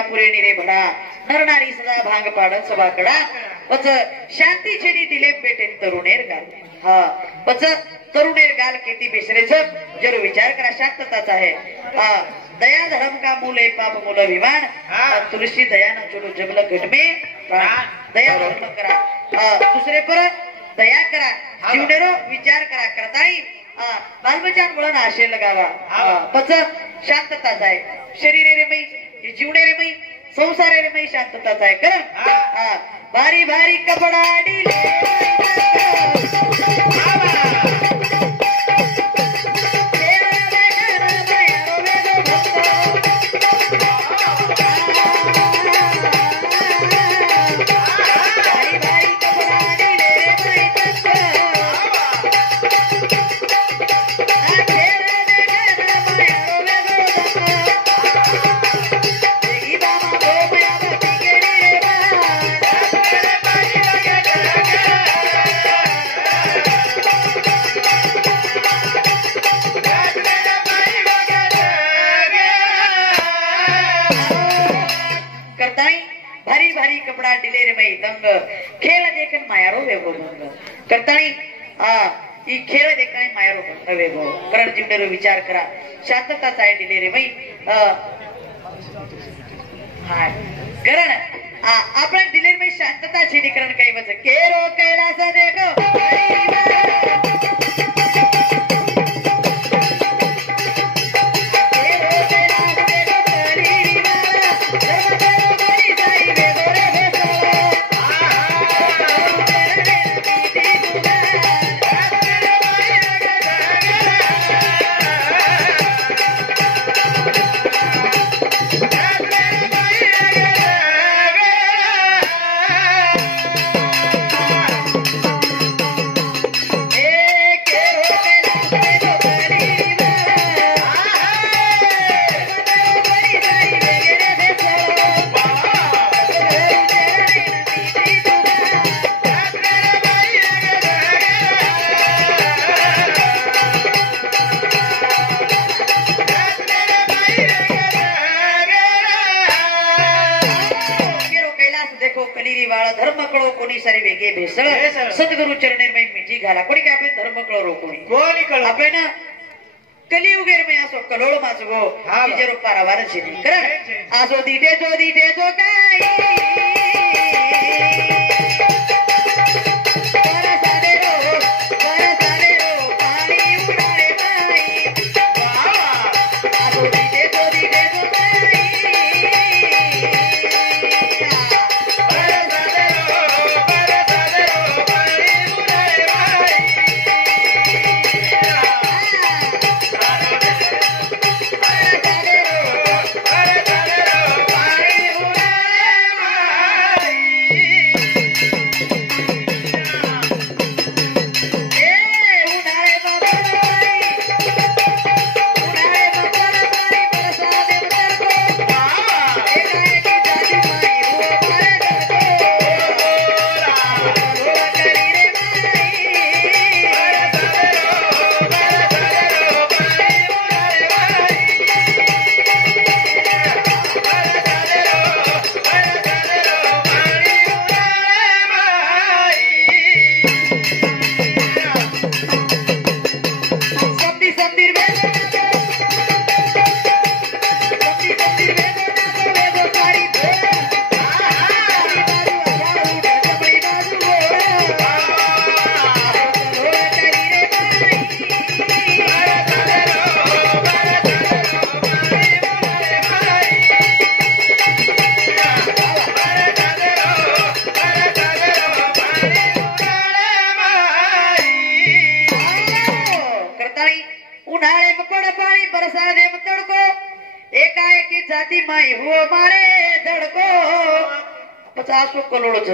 का पुरे रे भडा नरनारी सदा भांग पाडत सभाकडा पच शांती छेनी दिले पेटेन तरुणेर गाल हा पच तरुणेर गाल केती बेसरेच जर विचार करा शांतताचा आहे हा दया धर्म का मूल है पाप मूल अभिमान तुलसी दया न चुलो जगल घटमे दया धर्म करा दुसरे पर दया करा जीवनेरो विचार करा करताई बालबचान वळण आशे लगावा पच शांतताच आहे शरीरे रे मै जीवने रे मै संसारे रे मै शांतताच आहे कर भारी भारी कपडा खेळ देखन मायारो वेगो करतानी ई खेळ देखन मायारो वेगो करण जीवनेरो विचार करा शांतताच आहे दिले रे बाई हा करण आपण दिले रे शांतता छेनी करण काही वच केरो कैलास देखो सद्गुरु चरणे में मिठी घाला कोणी काय आपण धर्म कळो रोकोणी कोणी कळो आपण कलियुगेर में असो कलोळ माचगो तिजेरो पारावार छेदी करण आसो दीटे जो काय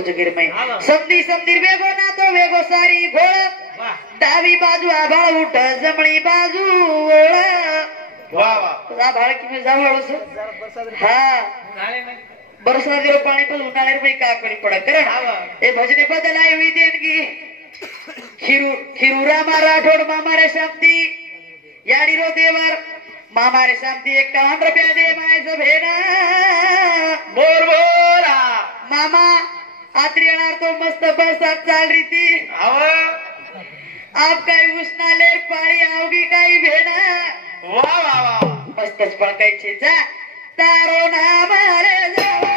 जगीर में समधी समधीर वेगो ना तो वेगो सारी घोळ डावी बाजू आभाळ उठ जमणी बाजू ओळा वाह वाह आभाळ की जावळ हा बरसा दिरो पाणी पण उन्हाळे में का करी पड़ कर ए भजने बदल आई हुई देनगी खिरू रामा राठोड मामा रे समधी याडी रो देवर मामा रे शांती 51 रुपया दे मायचं भेना बोर बोरा मामा आत्री येणार तो मस्त बसात चाल रीती आव आप काही उष्णालेर पाळी आवगी काही भेना वा वा वा मस्तच पळकायचे जा तारो नाम रे जावा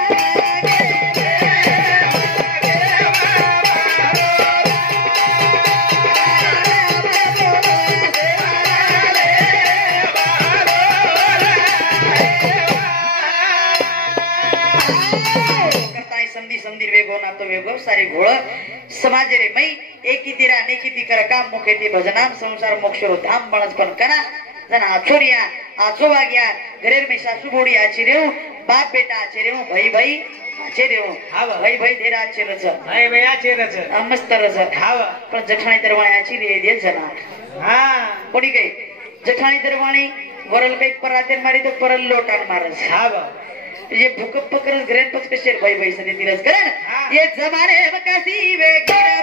संधी वेगो ना तो वेगो सारी घोळ समाज रे मै एकी तिरा नेकी ती कर काम मुखे ती भजनाम संसार मोक्षरो धाम बनत पण करा जना आचोरिया आचोवा गया घरेर में सासू बोडी आची रेऊ बाप बेटा आची रेऊ भाई भाई आची रेऊ भाई भाई धेरा आची रच नाही भाई आची रच मस्त रच हाव पण जठाणी दरवाणी आची रे दे जना हा कोणी काही जठाणी दरवाणी वरल काही पराते मारी तो परल लोटान मारस हाव ये भूकंप करत घरेन पच कशेर भाई भाई सदी तिरस करन ये जमाने में कसी वेगिरा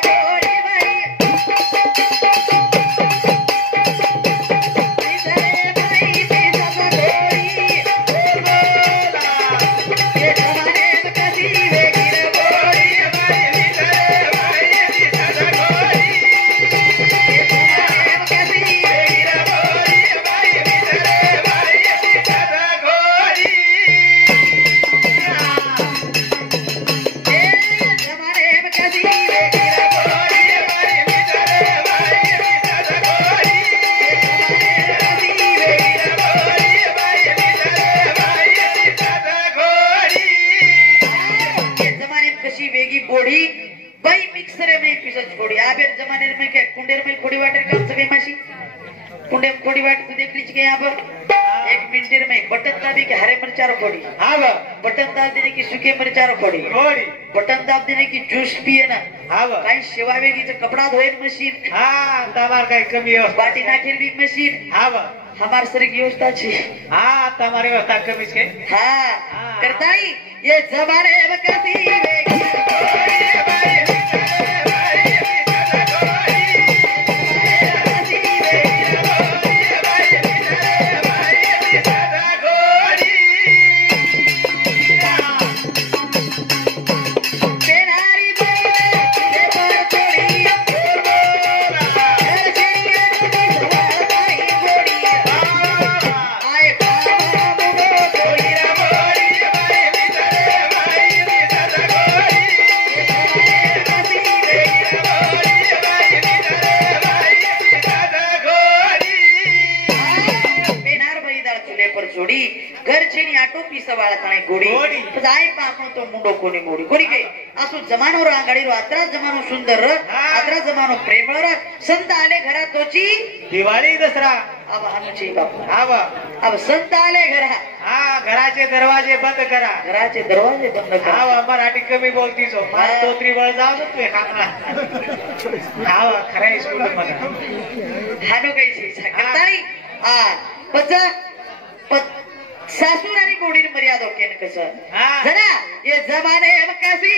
बोडी भाई बटन दाब देने की सूखे मिर्चा फोड़ी बटन दाब देने की जूस पिए ना काही सेवा वेगळीच कपडा धोयन मशीन तमार काही कमी बाटी नाखेल भी मशीन हमार सर की व्यवस्था छी तमारी व्यवस्था कमी छे करताई ये जमाने में कैसी जमानो रांगाडी आत्रा जमानो सुंदर आत्रा जमानो प्रेमळ संत आले घरात तोची दिवाळी दसरा अब आमची बापू अब संत आले घरा घराचे दरवाजे बंद करा घराचे दरवाजे बंद करा मराठी कमी बोलतीच तोत्री बळ जाऊ तुम्ही खरा स्कूल हानो काही सासूर आणि गोडीर मर्यादा केन कसं जरा ये जमाने में कैसी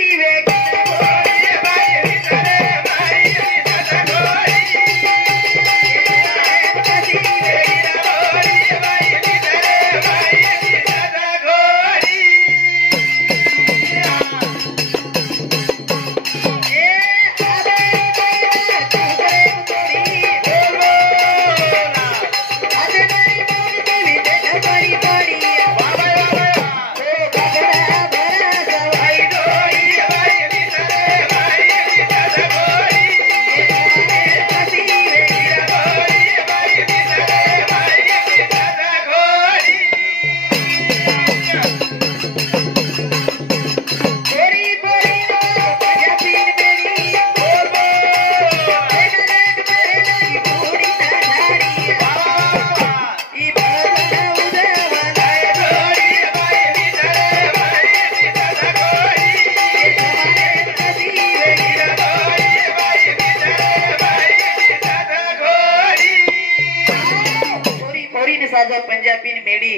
पंजाबी मेड़ी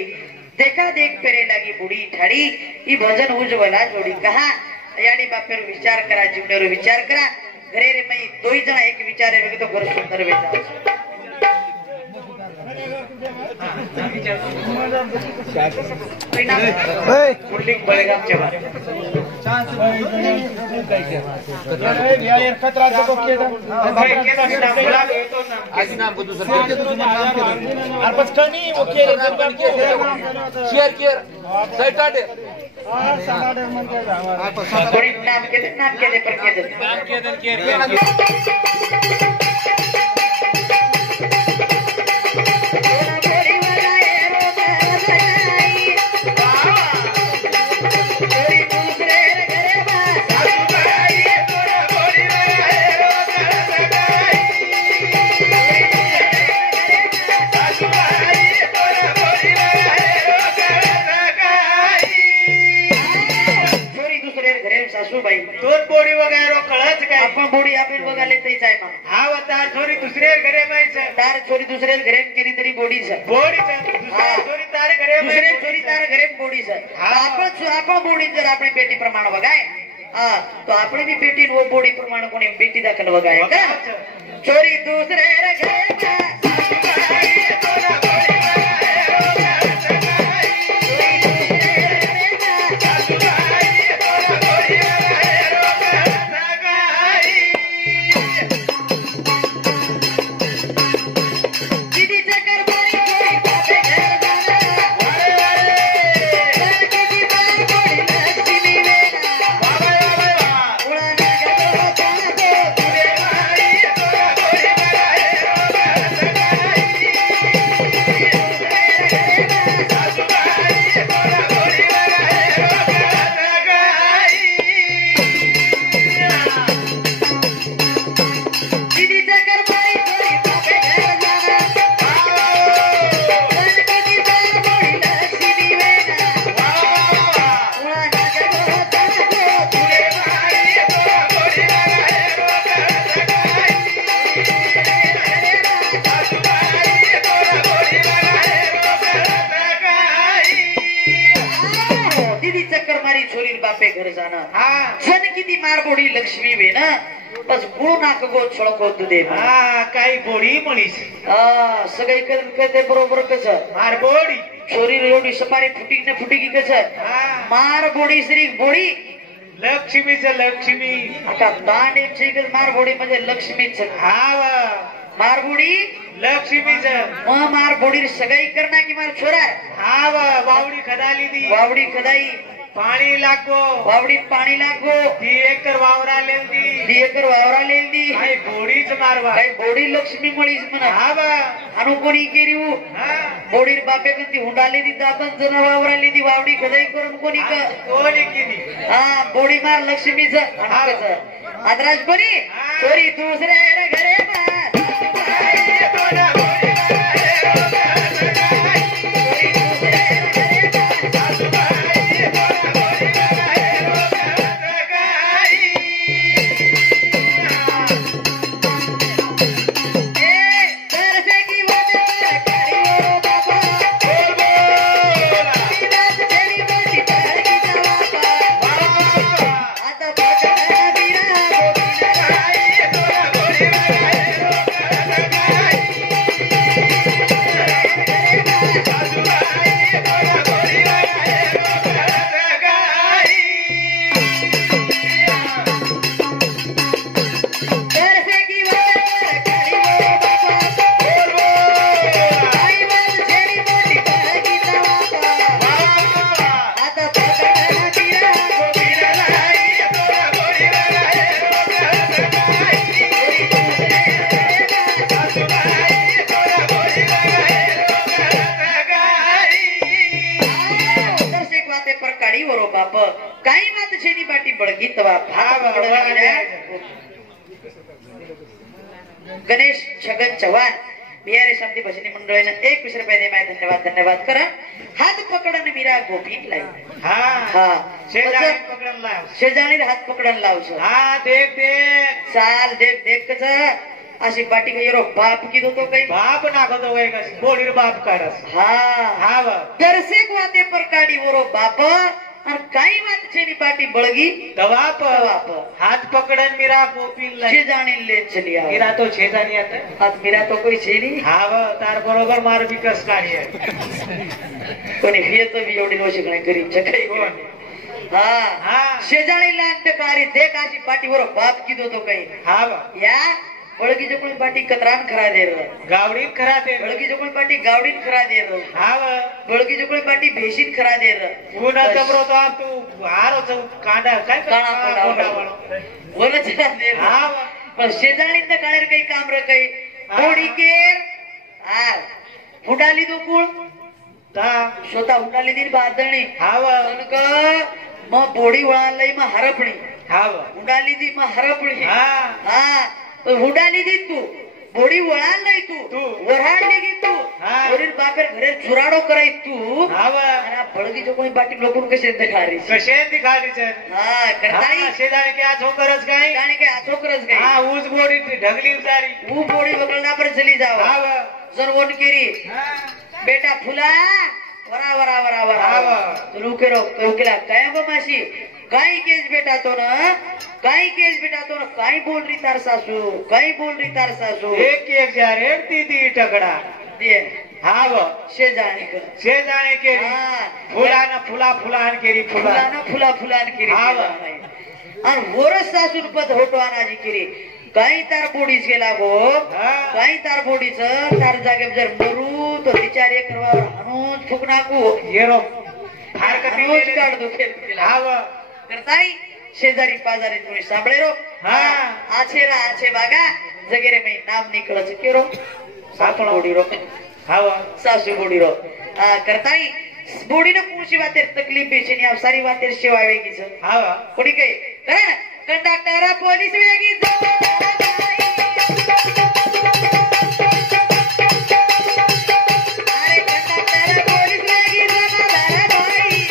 देखा देख पेरे लगी बुढ़ी ठाड़ी ई भजन उज्ज्वला जोड़ी कहा याडी बापेर विचार करा जीवनेर विचार करा घरे रे मई दोई जण एक विचार आहे तो घर सुंदर वेचा कुर्लिंग बळगावच्या बाहेर नाम केले दोन बोडी वगैरे कळच काय आपण बोडी आपण बघायला तेच आहे मग हा तार छोरी दुसऱ्या घरे माहिती तार चोरी दुसऱ्या घरे केली तरी बोडीच छोरी तार घरे दुसऱ्या चोरी तार घरे बोडीच आपण बोडी जर आपण पेटी प्रमाण बघाय तो आपण बी पेटी व बोडी प्रमाण कोणी पेटी दाखल बघाय का चोरी दुसऱ्या घरे किती मार बोडी लक्ष्मी वे ना बस गुळू नाक गो छळक होत दे काही बोडी म्हणीस सगळे कधी बरोबर कस मार बोडी छोरी एवढी सपारी फुटी न फुटी की कस मार बोडी श्री बोडी लक्ष्मीचं लक्ष्मी आता दांडेची मार बोडी म्हणजे लक्ष्मीच मार बोडी लक्ष्मीचं मार बोडी सगळी करना की मार छोरा वावडी खदाली दी वावडी खदाई पाणी लागो वावडीत पाणी लागो 2 एकर वावरा लेंदी 2 एकर वावरा लेंदी काही बोडीच मारवा काही बोडी लक्ष्मी म्हणीस म्हणा अनु कोणी केली बोडी बापे पण ती हुंडाले दी आपण जण वावराले दी वावडी खदाई करून कोणी केली बोडी मार लक्ष्मीच आदराज कोणी चोरी दुसऱ्या घरे काही मात शेनी बाटी बळगीत गणेश छगन चव्हाण बिहारी शांती भजनी मंडळीने 21 रुपये दे माय धन्यवाद करा हात पकडन मीरा गोपीन लाई शेजारी हात पकडन लावस चाल देख कच अशी बाटी काही बाप की होतो काही बाप नाखतो बोडीर बाप काढस करसे वाते पर काढी वरो बाप आणि काही વાત છે ની પાટી બળગી દવા પર દવા પર હાથ પકડન મીરા ગોપી લઈ છે જાણી લે ચલી આવે મીરા તો છે જાની હતા હાથ મીરા તો કોઈ છે નહીં હા તાર બરોબર માર વિકાસ કાર્ય કોની ફિયર તો બી એવડી નો છે ઘણી ગરીબ છે કઈ કોણ? હા હા. શેજાણી લાંટકારી દેખ આજી પાટી વરો બાપ કીધો તો કઈ હા યા બળગી જકોણી પાટી કતરાન ખરા દે રહ્યો ગાવડી ખરા દે બળગી જકોણી પાટી ગાવડીન ખરા દે રહ્યો હા બળગી જકોણી પાટી ભેસીન ખરા દે રહ્યો હું ન તબરો તો આપ તું હારો છો કાંડા કઈ કાણા કોંડા વાળો વર ચરા દે રહ્યો હા પણ શેજાણી ને કાળેર કઈ કામ રે કઈ હા. થોડી કેર હા ફૂટા લીધું કુળ તા શોતા ફૂટા લીધી ને બાદરણી હા તનક માં બોડી વળા લઈ માં હરપણી હા હુંડા લીધી માં હરપણી હા હા તો હુંડા લીધી તું બોડી વળા લઈ તું તું. વરાડ લીધી તું હા. બોડી બાપે ઘરે ચુરાડો કરાઈ તું હા અને આ ભળગી જો કોઈ બાટી લોકો કશે દેખાડી છે કશે દિખાડી છે હા કરતાઈ હા સેદાને કે આ છોકર જ કાઈ જાણે કે આ છોકરો જ ગઈ હા ઉસ બોડી ઢગલી ઉતારી હું બોડી વગરના પર ચલી જાવ હા જરવોન કેરી હા બેટા ફૂલા વરા વરા વરા વરા આવા. તો રૂકેરો રૂકેલા કયા બમાસી કાઈ કેસ બેટા તો ન કાઈ કેસ બેટા તો ન કાઈ બોલ રી તાર સાસુ કાઈ બોલ રી તાર સાસુ એક जार हेड़ती थी टकड़ा દે हाँ શે જાણે કર से जाने के હા फूला न फूला फूलान केरी फूला ફૂલાના ફૂલા ફૂલાન કેરી આવા. અને વરસ સાસુ પદ હોટવાના જી કેરી કાઈ તાર બોડી છે લાગો હા. કાઈ તાર બોડી છે તાર જાગે જર મરુ તો વિચાર એ કરવા હનુજ ફૂક નાખું ये रो फार कती હનુજ કાઢ દો ખેલ हाँ કરતાઈ શેજારી પાજારી तुम्ही સાંભળે રો હા. આ છે બાગા જગેરે મેં નામ નીકળે છે કેરો સાપણ બોડી રો हाँ સાસુ બોડી રો આ કરતાઈ બોડી ને પૂછી વાતે તકલીફ બી છે ની આ સારી વાતે સેવા આવેગી છે हाँ કોડી કઈ કરે ને કંડક્ટર પોલીસ વેગી જો અરે કંડક્ટર પોલીસ વેગી જો મારા ભાઈ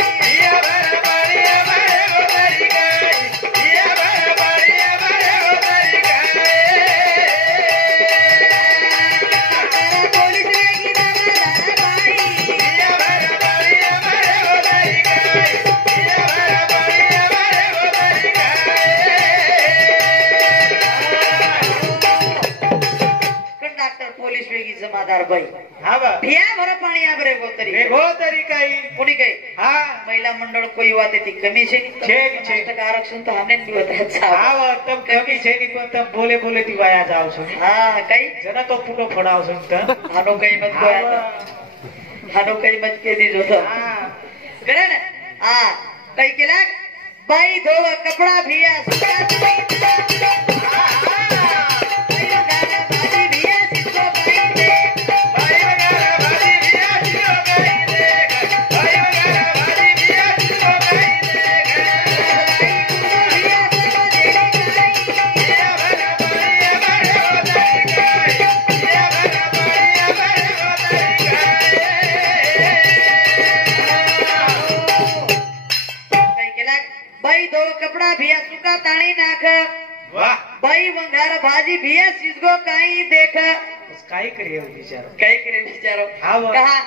પોલીસ વેગી જો મારા ભાઈ કંડક્ટર પોલીસ વેગી જમાદાર ભાઈ हाँ ભિયા ભર પાણી આબરે ગોતરી वो तरीका ही કોની કઈ हाँ મહિલા મંડળ કોઈ વાત હતી કમી છે નહીં? છે જ છે. 50% આરક્ષણ તો હમને જ બતા સાહેબ. हाँ तब कमी छे नहीं पण तब बोले बोले ती वाया जाओ छो હા કઈ जना तो फूटो फड़ाओ छो त આનો કઈ મત બોયા हाँ આનો કઈ મત કે દીજો તો हाँ કરે ને હા કઈ કેલા બાઈ ધોવા કપડા ભિયા સુકા બાઈ ગાના બાજી ભિયા સિસો બાઈ દે બાઈ ગુરુ ભિયા સવા દેડી કાઈ કઈ કેલા બાઈ ધોવા કપડા ભિયા સુકા તાણી નાખ वाह બાઈ વંગાર ભાજી ભિયા સિસગો કાઈ દેખ बस काय करिए बिचारो કઈ કરે વિચારો હા, વા. કહા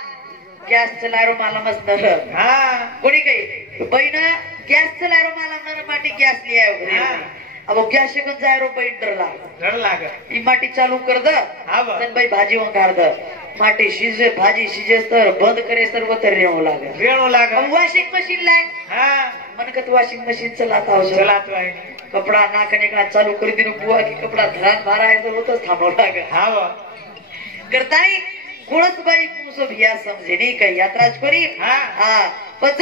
ગેસ ચલારો માલમસ નર हाँ કોની કઈ બઈના ગેસ ચલારો માલમ નર માટી ગેસ લઈ આવ્યો ઘરે હા. अब गॅस शेकून जायरो बाई डरला डर लागे ઈ માટી ચાલુ કર દ હા, વા. તન ભાઈ ભાજી વંગાર દ માટી સીજે ભાજી સીજે તર બંધ કરે તર વતર રેવો લાગે रेणु लागे अब वॉशिंग मशीन लाय हाँ मन कत वॉशिंग मशीन चलाता हो चलातो है कपड़ा नाखने का चालू कर दिनु बुआ की कपड़ा धरान मारा है तो वो तो थांबो लागे हाँ करताई गुळसबाई कुसो भिया समजे नाही काही यात्राच करी हा. हा पच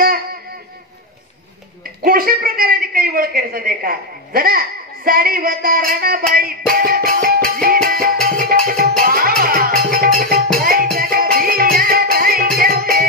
कुळशे प्रकारे काही वळ केरस देखा जरा साडी वताराना बाई बाई जग भिया काय घेऊये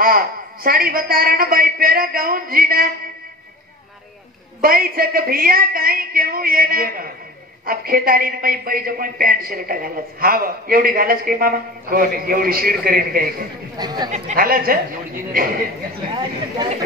हा साडी बतारण बाई पेरा गाऊन जीना बाई चक भिया काही केणू येणं अब खेताडी बाई बाई जो कोणी पॅन्ट शर्ट घालच हा बा एवढी घालच काही मामा कोण एवढी शीड करीन काही घालच